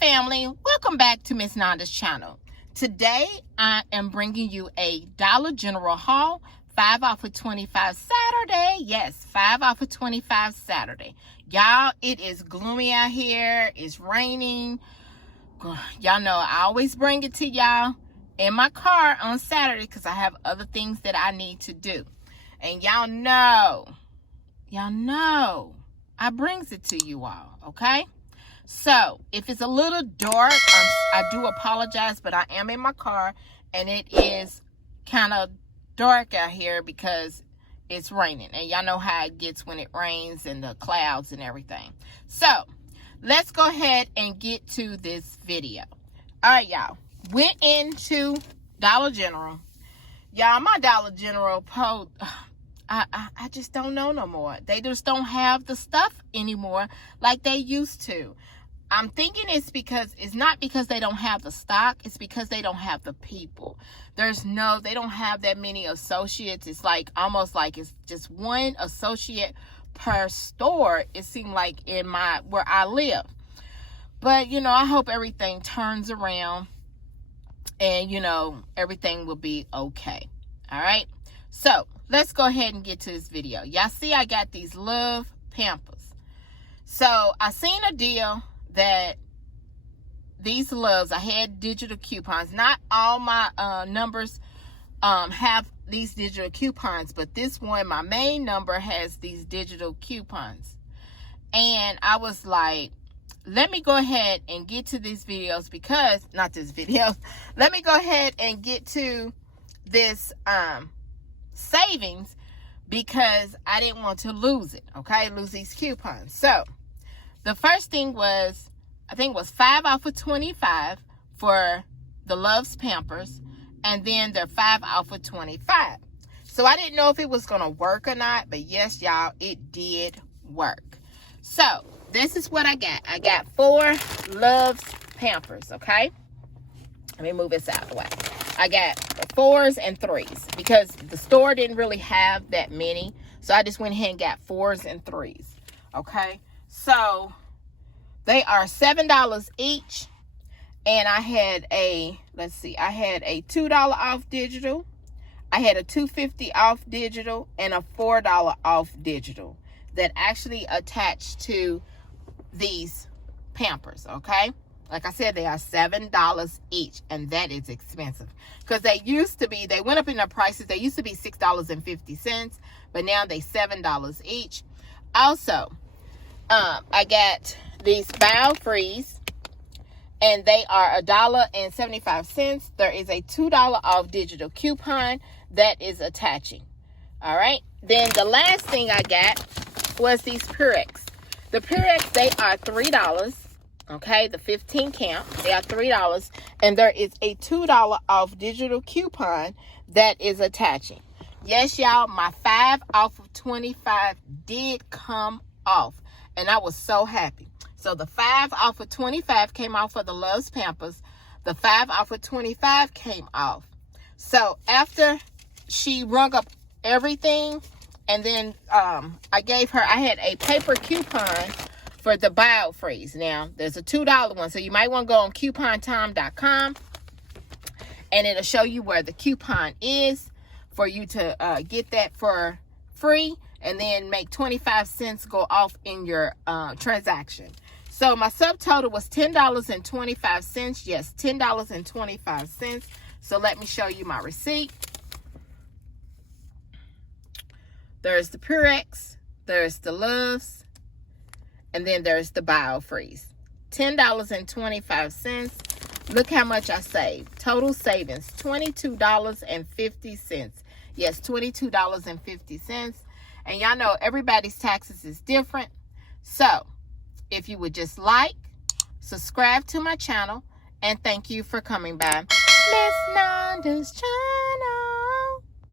family, welcome back to Miss Nanda's channel. Today I am bringing you a Dollar General haul, 5 off of 25 Saturday. Yes, 5 off of 25 Saturday. Y'all, it is gloomy out here. It's raining. Y'all know I always bring it to y'all in my car on Saturday because I have other things that I need to do. And y'all know I brings it to you all, okay? So, if it's a little dark, I do apologize, but I am in my car, and it is kind of dark out here because it's raining. And y'all know how it gets when it rains and the clouds and everything. So, let's go ahead and get to this video. All right, y'all. Went into Dollar General. Y'all, my Dollar General I just don't know no more. They just don't have the stuff anymore like they used to. I'm thinking it's not because they don't have the stock. It's because they don't have the people. They don't have that many associates. It's like almost like it's just one associate per store. It seemed like where I live. But, I hope everything turns around and, everything will be okay. All right. So let's go ahead and get to this video. Y'all see I got these Love Pampers. So I seen a deal that these Loves, I had digital coupons. Not all my numbers have these digital coupons, but this one, my main number, has these digital coupons. And I was like, let me go ahead and get to these videos let me go ahead and get to this savings because I didn't want to lose it, okay? Lose these coupons. So the first thing was, I think it was 5 off of 25 for the Love's Pampers, and then they're 5 off of 25. So I didn't know if it was going to work or not, but yes, y'all, it did work. So this is what I got. I got 4 Love's Pampers, okay? Let me move this out of the way. I got 4s and 3s because the store didn't really have that many. So I just went ahead and got 4s and 3s, okay? So they are $7 each, and I had a $2 off digital, I had a $2.50 off digital, and a $4 off digital that actually attached to these Pampers, okay? Like I said, they are $7 each, and that is expensive because they went up in their prices. They used to be $6.50, but now they $7 each. Also, I got these Biofreeze, and they are $1.75. There is a $2 off digital coupon that is attaching. All right. Then the last thing I got was these Purex. The Purex, they are $3. Okay, the 15 count, they are $3, and there is a $2 off digital coupon that is attaching. Yes, y'all, my 5 off of 25 did come off, and I was so happy. So the 5 off of 25 came off for the Love's Pampers. The 5 off of 25 came off. So after she rung up everything, and then I had a paper coupon for the Biofreeze. Now, there's a $2 one, so you might want to go on coupontime.com, and it'll show you where the coupon is for you to get that for free, and then make 25 cents go off in your transaction. So my subtotal was $10.25. Yes, $10.25. So let me show you my receipt. There's the Purex, there's the Loves, and then there's the Biofreeze. $10.25. Look how much I saved. Total savings, $22.50. Yes, $22.50. And y'all know everybody's taxes is different. So, if you would just like, subscribe to my channel, and thank you for coming by Miss Nanda's channel.